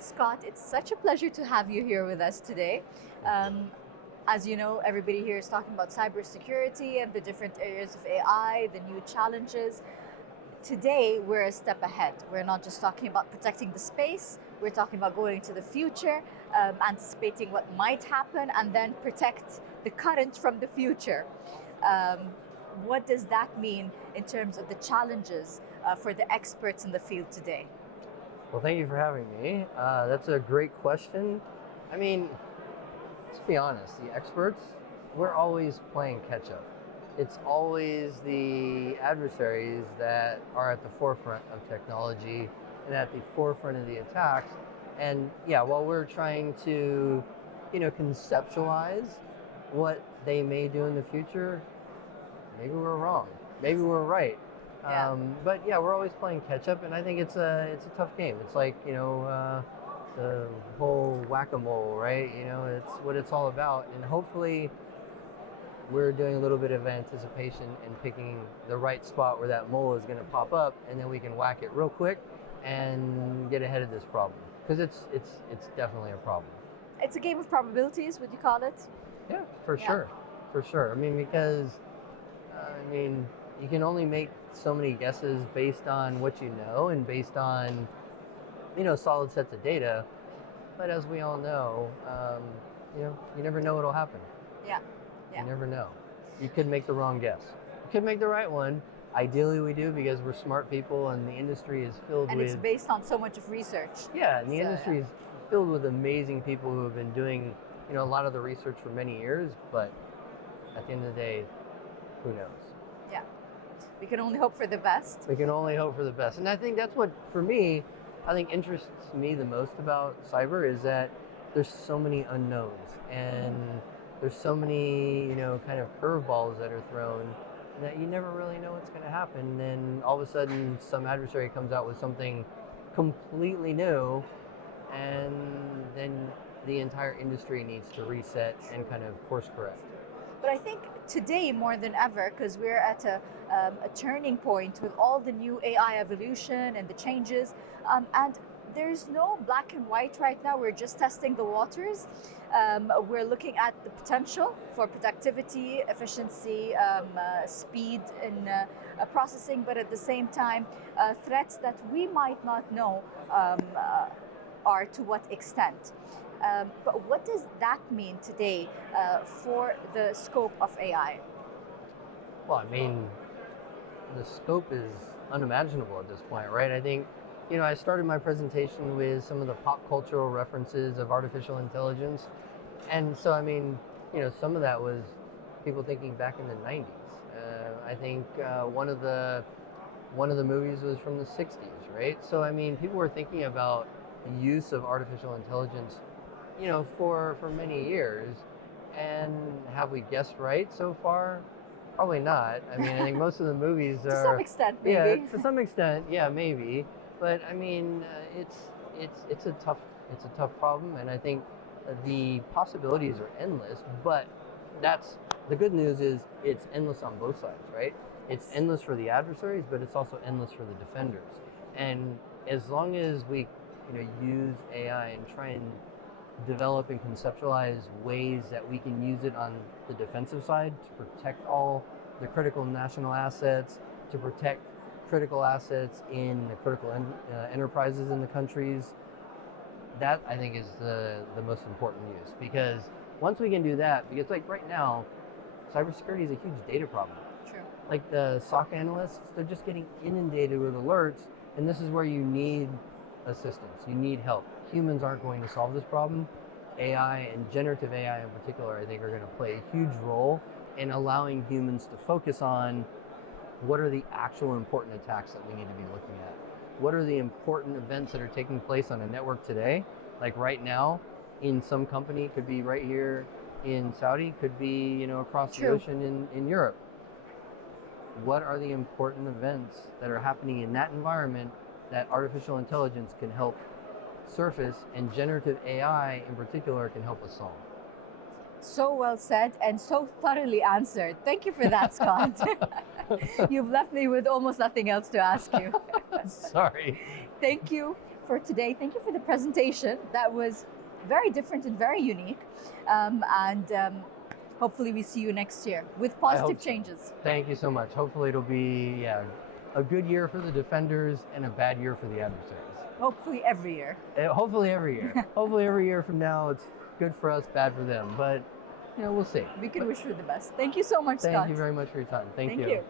Scott, it's such a pleasure to have you here with us today. As you know, everybody here is talking about cybersecurity and the different areas of AI, the new challenges. Today, we're a step ahead. We're not just talking about protecting the space, we're talking about going to the future, anticipating what might happen, and then protect the current from the future. What does that mean in terms of the challenges for the experts in the field today? Well, thank you for having me. That's a great question. I mean, let's be honest, the experts, we're always playing catch up. It's always the adversaries that are at the forefront of technology and at the forefront of the attacks. And yeah, while we're trying to, conceptualize what they may do in the future, maybe we're wrong. Maybe we're right. Yeah. But yeah, we're always playing catch up, and I think it's a tough game. It's like the whole whack-a-mole, right? It's what it's all about, and hopefully we're doing a little bit of anticipation and picking the right spot where that mole is going to pop up, and then we can whack it real quick and get ahead of this problem, because it's definitely a problem. It's a game of probabilities, would you call it? Yeah, for sure. I mean, because you can only make so many guesses based on what you know and based on, solid sets of data. But as we all know, you never know what'll happen. Yeah. You never know. You could make the wrong guess. You could make the right one. Ideally, we do, because we're smart people and the industry is filled And with... it's based on so much of research. Yeah, and the industry is filled with amazing people who have been doing, a lot of the research for many years. But at the end of the day, who knows? Yeah. We can only hope for the best. We can only hope for the best. And I think that's what, for me, I think interests me the most about cyber is that there's so many unknowns and there's so many, kind of curveballs that are thrown that you never really know what's going to happen. And then all of a sudden some adversary comes out with something completely new, and then the entire industry needs to reset and kind of course correct. But I think today more than ever, because we're at a turning point with all the new AI evolution and the changes, and there's no black and white right now. We're just testing the waters. We're looking at the potential for productivity, efficiency, speed in processing, but at the same time, threats that we might not know are to what extent. But what does that mean today for the scope of AI? Well, I mean, the scope is unimaginable at this point, right? I think, I started my presentation with some of the pop cultural references of artificial intelligence. And so, some of that was people thinking back in the 90s. I think one of the movies was from the 60s, right? So, people were thinking about the use of artificial intelligence, for many years. And have we guessed right so far? Probably not. I think most of the movies are... To some extent, maybe. Yeah, to some extent, yeah, maybe. But it's a tough problem, and I think the possibilities are endless. But that's the good news, is it's endless on both sides, right? It's endless for the adversaries, but it's also endless for the defenders. And as long as we, use AI and try and develop and conceptualize ways that we can use it on the defensive side to protect all the critical national assets, to protect critical assets in the critical enterprises in the countries, that I think is the most important use. Because once we can do that, because like right now, cybersecurity is a huge data problem. True. Like the SOC analysts, they're just getting inundated with alerts, and this is where you need assistance, you need help. Humans aren't going to solve this problem. AI, and generative AI in particular, I think are going to play a huge role in allowing humans to focus on what are the actual important attacks that we need to be looking at. What are the important events that are taking place on a network today? Like right now, in some company, could be right here in Saudi, could be across the ocean in Europe. What are the important events that are happening in that environment that artificial intelligence can help surface, and generative AI in particular can help us solve? So well said and so thoroughly answered. Thank you for that, Scott. You've left me with almost nothing else to ask you. Sorry. Thank you for today. Thank you for the presentation. That was very different and very unique. Hopefully we see you next year with positive changes. Thank you so much. Hopefully it'll be a good year for the defenders and a bad year for the adversaries. Hopefully every year. Hopefully every year. Hopefully every year from now it's good for us, bad for them. But we'll see. We can wish for the best. Thank you so much, Scott. Thank you very much for your time. Thank you. Thank you.